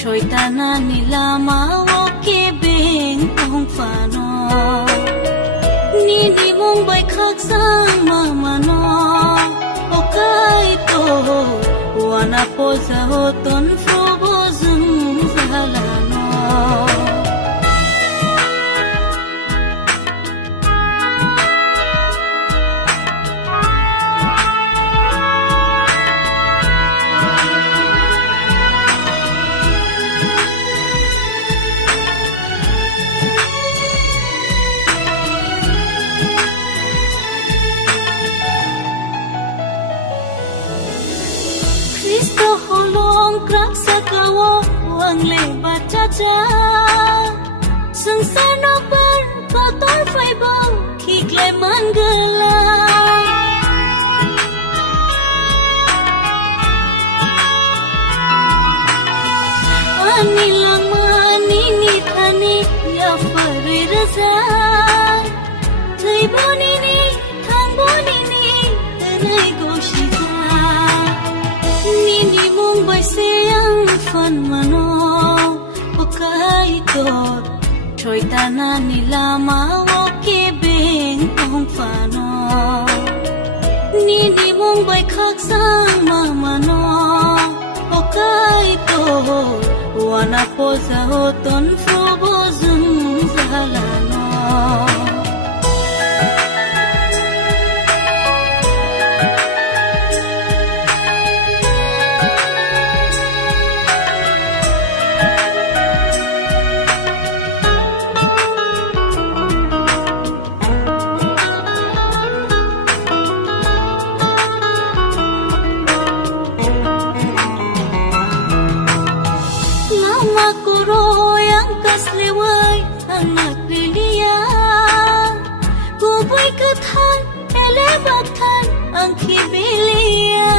Choi tana nila mawo ke beng tong fano Ni di mong bay khak sang mama no Okai to wana po sa hoton fro bo zung zalano Cristo holong krak sakawo ang leba cha Sung sano par kotor fai bong kikle manggala Ani lama ni thani ya fari raza Thai boni ni thang boni ni tanai goshita Nini mong bay siyang fan mano Okai tot Choi tana nila mawo ke beng tong fano Nini mong bay khak sang mama no Okai tot wana po sa hoton fro bo zung zalano Makuro yang kasleway anak dia Kuboy kathan elebatan ang kibilia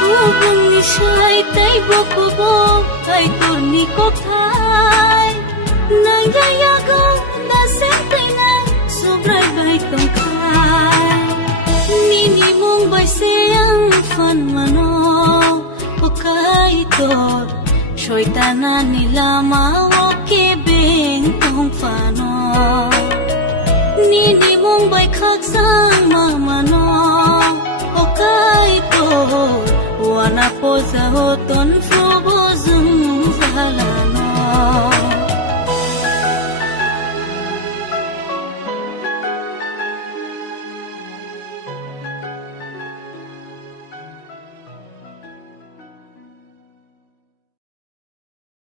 Kubong ni siya'y tay bukubo ay turni ko tay Nangyayago na sentay na sobray bay tongkay Nini mong bay siyang fan mano Okai tot Choi tana nila mawo ke beng tong fano Nini mong bay khak sang mama no Okai tot wana po sa hoton fro